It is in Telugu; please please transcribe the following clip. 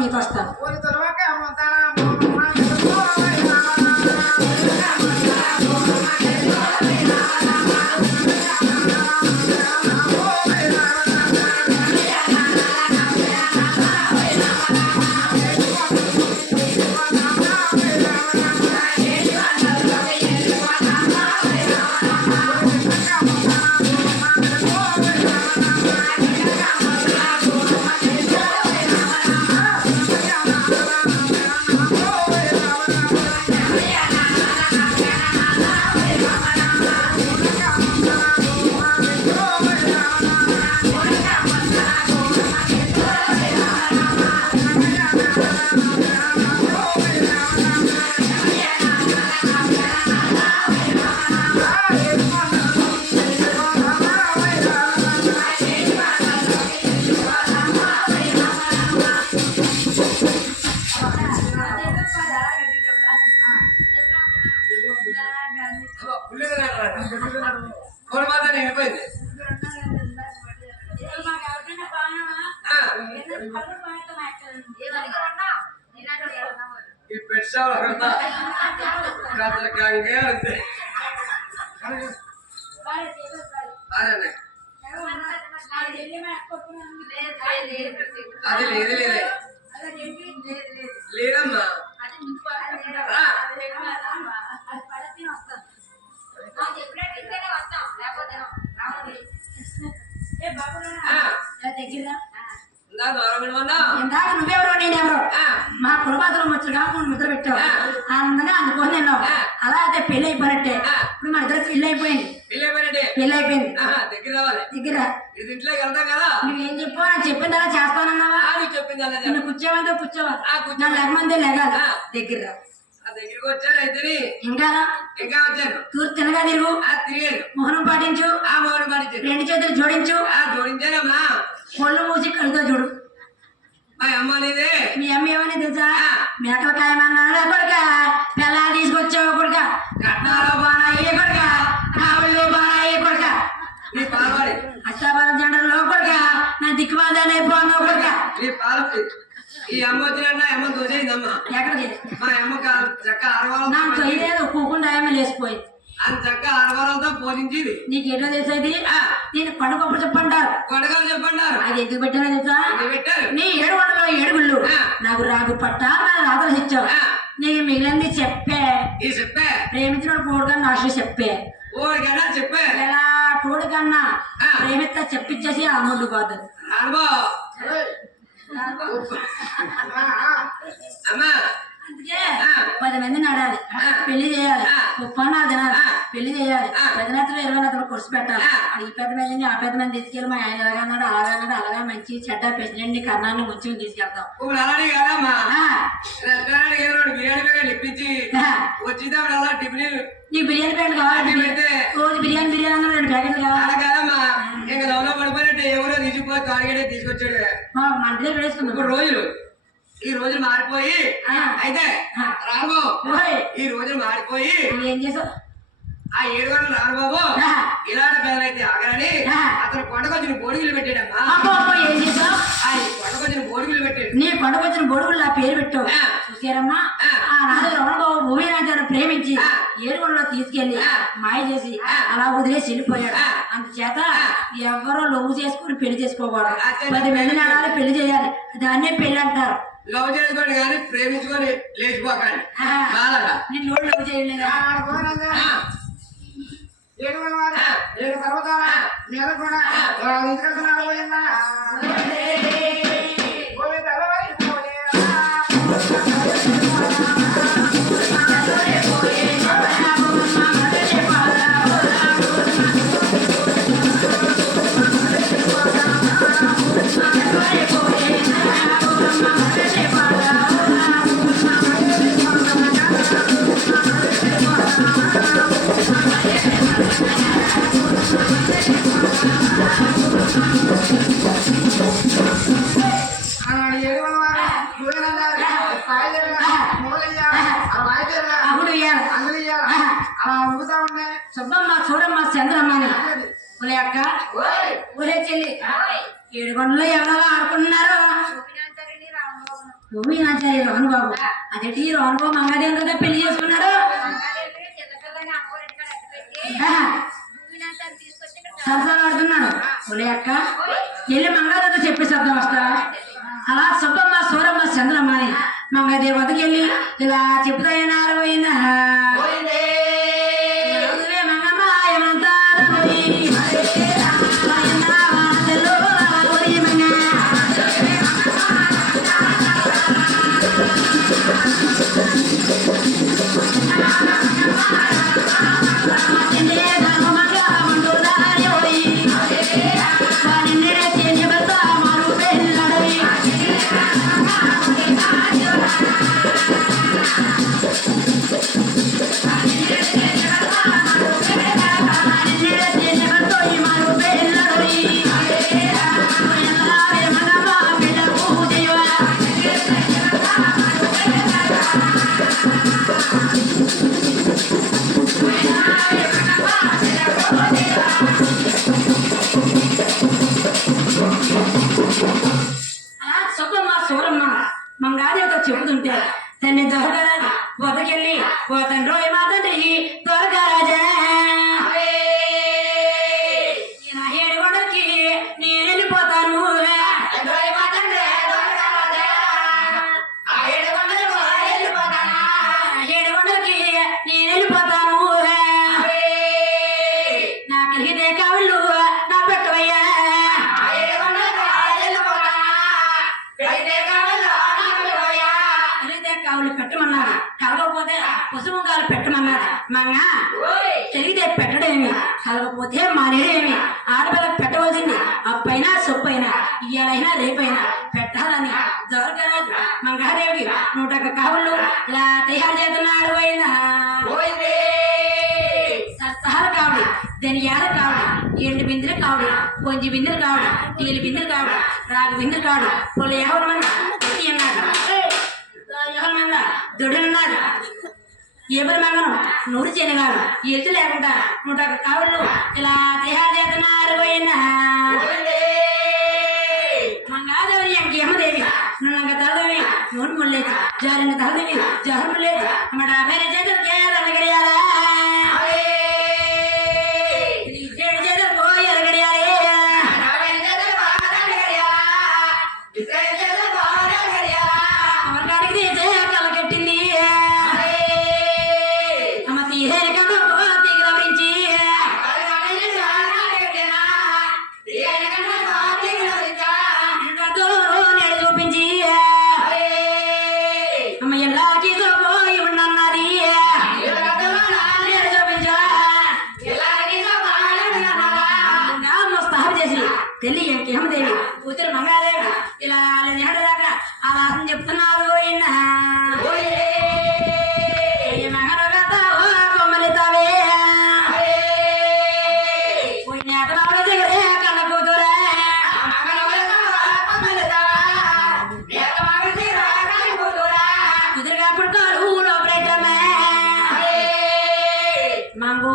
మీతో వస్తాను. ఈ పెట్టావు అది లేదు లేదే లేదమ్మా నువ్వెవరో నేనెవరో మా కులపాత్రం వచ్చాగా ముద్ర పెట్టావు ఆనందంగా అందుకొని తిన్నావు. అలా అయితే పెళ్లి అయిపోయినట్టే. ఇప్పుడు మా ఇద్దరు పెళ్లి అయిపోయింది. పెళ్లి అయిపోయింది దగ్గర నువ్వేం చెప్పు నాకు చెప్పిన తర్వాత చేస్తానన్నావా? నువ్వు కూర్చోవంటే కూర్చోవా నా లెగమంది లెగాలి దగ్గర దగ్గరికి వచ్చాను అయితే ఇంకా వచ్చాను. తూర్పు తినగా తిరుగు మోహనం పాటించు రెండు చేతులు జోడించు జోడించానమ్మా. ఒళ్ళు మూసి కడుతో చూడు. మా అమ్మ అనేదే మీ అమ్మ ఏమని తెలుసా? మేకల కాయమన్నాడు కొడుక పిల్ల తీసుకొచ్చావు కొడుక కట్నాలో బాగా అయ్యే కొడుక కావుళ్ళు బాగా అయ్యే కొడుక నీ పాలవాడి అష్టాపాల జెండర్లో కొడుక నా దిక్కుమాదాన్ని అయిపోన్నావు కొడుక నీ పాల ఈ అమ్మ వచ్చిన అమ్మ దోసేయిందమ్మా. ఎక్కడికి మా అమ్మ చక్క ఆడవాళ్ళ నాకు తొయ్యలేదు కూకుండా ఏమీ లేచిపోయింది. అని చక్క ఆడవాళ్ళతో పోషించింది. నీకు ఎట్లా తెలిసేది? నేను పండుగ చెప్పంటారు పండుగలు చెప్పంటారు. అది ఎందుకు పెట్టానో తెలుసా? పెట్టారు నీ 7 వందల 7 గుళ్ళు నాకు రాగు పట్ట నాకు రాత్రి ఇచ్చావు. నీకు మిగిలింది చెప్పే ప్రేమించిన కోడుగా నాశనం చెప్పే ఓడికన్నా చెప్పే ఎలా తోడు కన్నా ప్రేమిస్తా చెప్పించేసి ఆ ముందు పోతుంది. అమ్మా అందుకే 10 మందిని ఆడాలి, పెళ్లి చేయాలి, ఉప్పానాలు తినాలి, పెళ్లి చేయాలి, 10 నేతలు 20 నేతలు కుర్చీ పెట్టాలి. ఈ 10 మందిని ఆ 10 మంది తీసుకెళ్ళి మా ఆయన ఎలాగన్నాడు అలాగా మంచి చెడ్డ ప్రెసిడెంట్ కర్ణాన్ని ముంచి తీసుకెళ్తాం. ఇప్పుడు అలానే కాదమ్మా బిర్యానీ ఇప్పించి వచ్చినప్పుడు అలా టిఫిన్ నీకు బిర్యానీ ప్యాకెట్ కావాలి పెడితే రోజు బిర్యానీ అన్న 2 ప్యాకెట్లు కావాలి కాదమ్మా. ఇంకా లోలో పడిపోయినట్టు ఎవరో తీసిపోయి తాడిగడే తీసుకొచ్చాడు. మన దగ్గర వేసుకున్నాం. ఇప్పుడు ఈ రోజులు మారిపోయి అయితే రాము ఈ రోజులు మారిపోయి ఏం చేసావు? ఆ 7 గంటలు రానుబాబు ఇలాంటి పిల్లలైతే ఆగరని అతను కొండకొచ్చిన బోడిగులు పెట్టాడమ్మా. ఏం చేసావు? కొండకొచ్చిన బోడిగులు పెట్టాడు. నీ కొండకొచ్చిన బోడుగులు ఆ పేరు పెట్టావు చూసారమ్మా. ఆ నాడు రమణబాబు భూమిరాజాన్ని ప్రేమించి 7 గంటలో తీసుకెళ్లి మాయ చేసి అలా వదిలేసి వెళ్ళిపోయాడు. అందుచేత ఎవరో లవ్ చేసుకుని పెళ్లి చేసుకోకూడదు. 10 మందిని ఆడాలి, పెళ్లి చేయాలి, దాన్నే పెళ్లి అంటారు. లవ్ చేసుకోండి కానీ ప్రేమించుకొని లేచిపోకండి. నిన్ను లవ్ చేయలేదు. 7 పర్వతాల మీద కూడా తీసుకెళ్తున్నా సుబ్బమ్మ చూడమ్మా చంద్రమ్మని ఒరే అక్క ఒరే చెల్లి 7 గంటల్లో ఎవరో ఆడుకుంటున్నారు. గోవిందాచార్య రానుబాబు అదేంటి రానుబాబు మంగాదేవి కదా పెళ్లి చేసుకున్నాడు. సరసాలు ఆడుతున్నాడు. ఒలే అక్క వెళ్ళి మంగాదేవితో చెప్పేసేద్దాం వస్తా. అలా సుబ్బమ్మ సూరమ్మ చంద్రమ్మ అని మంగాదేవి వద్దకు వెళ్ళి ఇలా చెప్తాయన్నారు పోయిందా మంగమ్మ ఏమంతా మంగాదేవితో చెబుతుంటే తన్ని దొరకరాజు వదకెళ్ళి పోతండి రోయ్ మాతండి దొరకరాజా ఏడుగొండకి నేను వెళ్ళిపోతాను. ఏడుగొండకి నేను వెళ్ళిపోతాను. నాకు ఇదే కాళ్ళు నా పెట్టవయ్యా. కావులు పెట్టమన్నారు. కలగకపోతే కుసుమంగాలు పెట్టమన్నారు. మంగ తెలిగితే పెట్టడమేమి కలగకపోతే మానేడేమి. ఆడపిల్లకి పెట్టవలసింది అప్పైనా సొప్పైనా ఇయ్యాలైనా రేపైనా పెట్టాలని దొరకరాజు మంగాదేవికి 101 కావులు ఇలా తయారు చేస్తున్నాడు. పోయిందా సత్సహాల కావుడు ధనియాల కావుడు ఎండు బిందెలు కావుడు కొంచెం బిందెలు కావుడు టీలు బిందెలు కావుడు రాగు బిందెలు కావుడు పొలి ఎవరు మంది అన్నాడు. దొడున్నాడు ఎవరి మంగనం నూరు చెనగాడు ఎత్తు లేకుండా 101 కావులు ఇలా తయారు చేస్తున్నారు. పోయినా మంగాదేవి ఇంకేమదేవి నున్నగ తలదేవి నూరు ముల్లేదు జారిన తలదేవి జహరు ముల్లేదు మన వేరే చేతులు కేరళ గడియాలా తెల్లి ఇంకేమదేవి కూతురు మంగాదేవి ఇలా దాకా ఆ వాసన చెప్తున్నారు. కొమ్మలితావే కన్న కూతురే కుదురుగా పుట్టుకోరు లోపలేటమే మంగు